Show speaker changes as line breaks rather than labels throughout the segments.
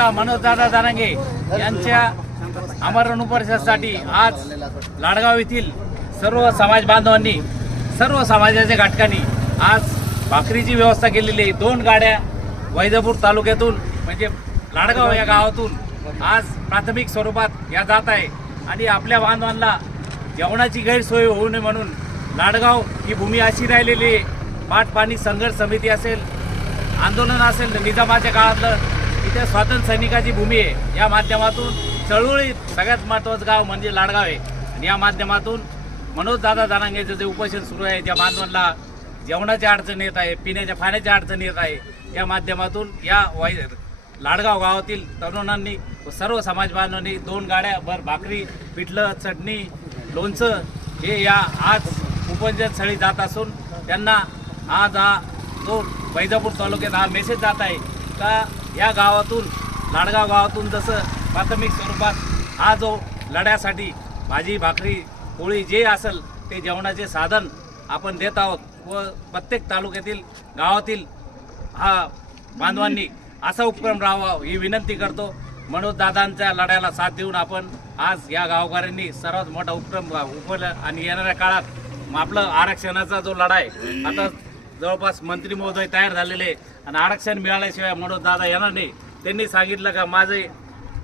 नेता मनोजदादा दानंगे यांच्या अमर अनुपरिषदसाठी आज लाडगाव येथील सर्व समाज बांधवांनी सर्व समाजाच्या घटकांनी आज भाकरीची व्यवस्था केलेली आहे. दोन गाड्या वैजापूर तालुक्यातून म्हणजे लाडगाव या गावातून आज प्राथमिक स्वरूपात या जात आहे. आणि आपल्या बांधवांना जेवणाची गैरसोय होऊ नये म्हणून लाडगाव ही भूमी अशी राहिलेली आहे. पाटपाणी संघर्ष समिती असेल आंदोलन असेल निजामाच्या काळातलं इथे स्वातंत्र्य सैनिकाची भूमी आहे. या माध्यमातून चळवळीत सगळ्यात महत्त्वाचं गाव म्हणजे लाडगाव आहे. आणि या माध्यमातून मनोज दादा दानांगेचं जे उपोषण सुरू आहे त्या बांधवांना जेवणाची अडचण येत आहे पिण्याच्या पाण्याच्या अडचण येत आहे या माध्यमातून या वाय लाडगाव गावातील तरुणांनी व सर्व समाज बांधवांनी दोन गाड्या भर भाकरी पिठलं चटणी लोणचं हे या आज उपोषण स्थळी जात असून त्यांना आज हा जो वैजापूर तालुक्यात हा मेसेज जात आहे का या गावातून लाडगाव गावातून जसं प्राथमिक स्वरूपात हा जो लढ्यासाठी भाजी भाकरी पोळी जे असेल ते जेवणाचे साधन आपण देत आहोत व प्रत्येक तालुक्यातील गावातील हा बांधवांनी असा उपक्रम राहावा ही विनंती करतो. मनोज दादांच्या लढ्याला साथ देऊन आपण आज या गावकऱ्यांनी सर्वात मोठा उपक्रम उपवला आणि येणाऱ्या काळात आपलं आरक्षणाचा जो लढा आहे आता जवळपास मंत्री महोदय तयार झालेले आणि आरक्षण मिळाल्याशिवाय मनोज दादा येणार नाही. त्यांनी सांगितलं का माझे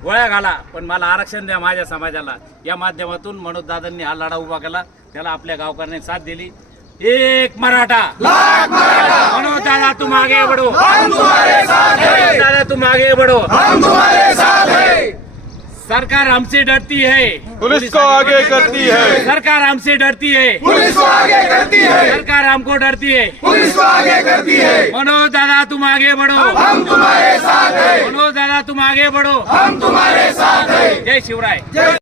गोळ्या घाला पण मला आरक्षण द्या माझ्या समाजाला. या माध्यमातून मनोज दादांनी हा लढा उभा केला. त्याला आपल्या गावकऱ्यांनी साथ दिली. एक मराठा. मनोज दादा तुम आगे बढ़ो. दादा तुम आगे बढ़ो. सरकार हमसे डरती है।
पुलिस को आगे करती है।
सरकार हमसे डरती है।
पुलिस को आगे करती है।
सरकार हमको डरती है।
पुलिस को आगे करती है।
मनोज दादा तुम आगे बढ़ो।
हम तुम्हारे साथ हैं।
मनोज दादा तुम आगे बढ़ो।
हम तुम्हारे साथ हैं।
जय शिवराय।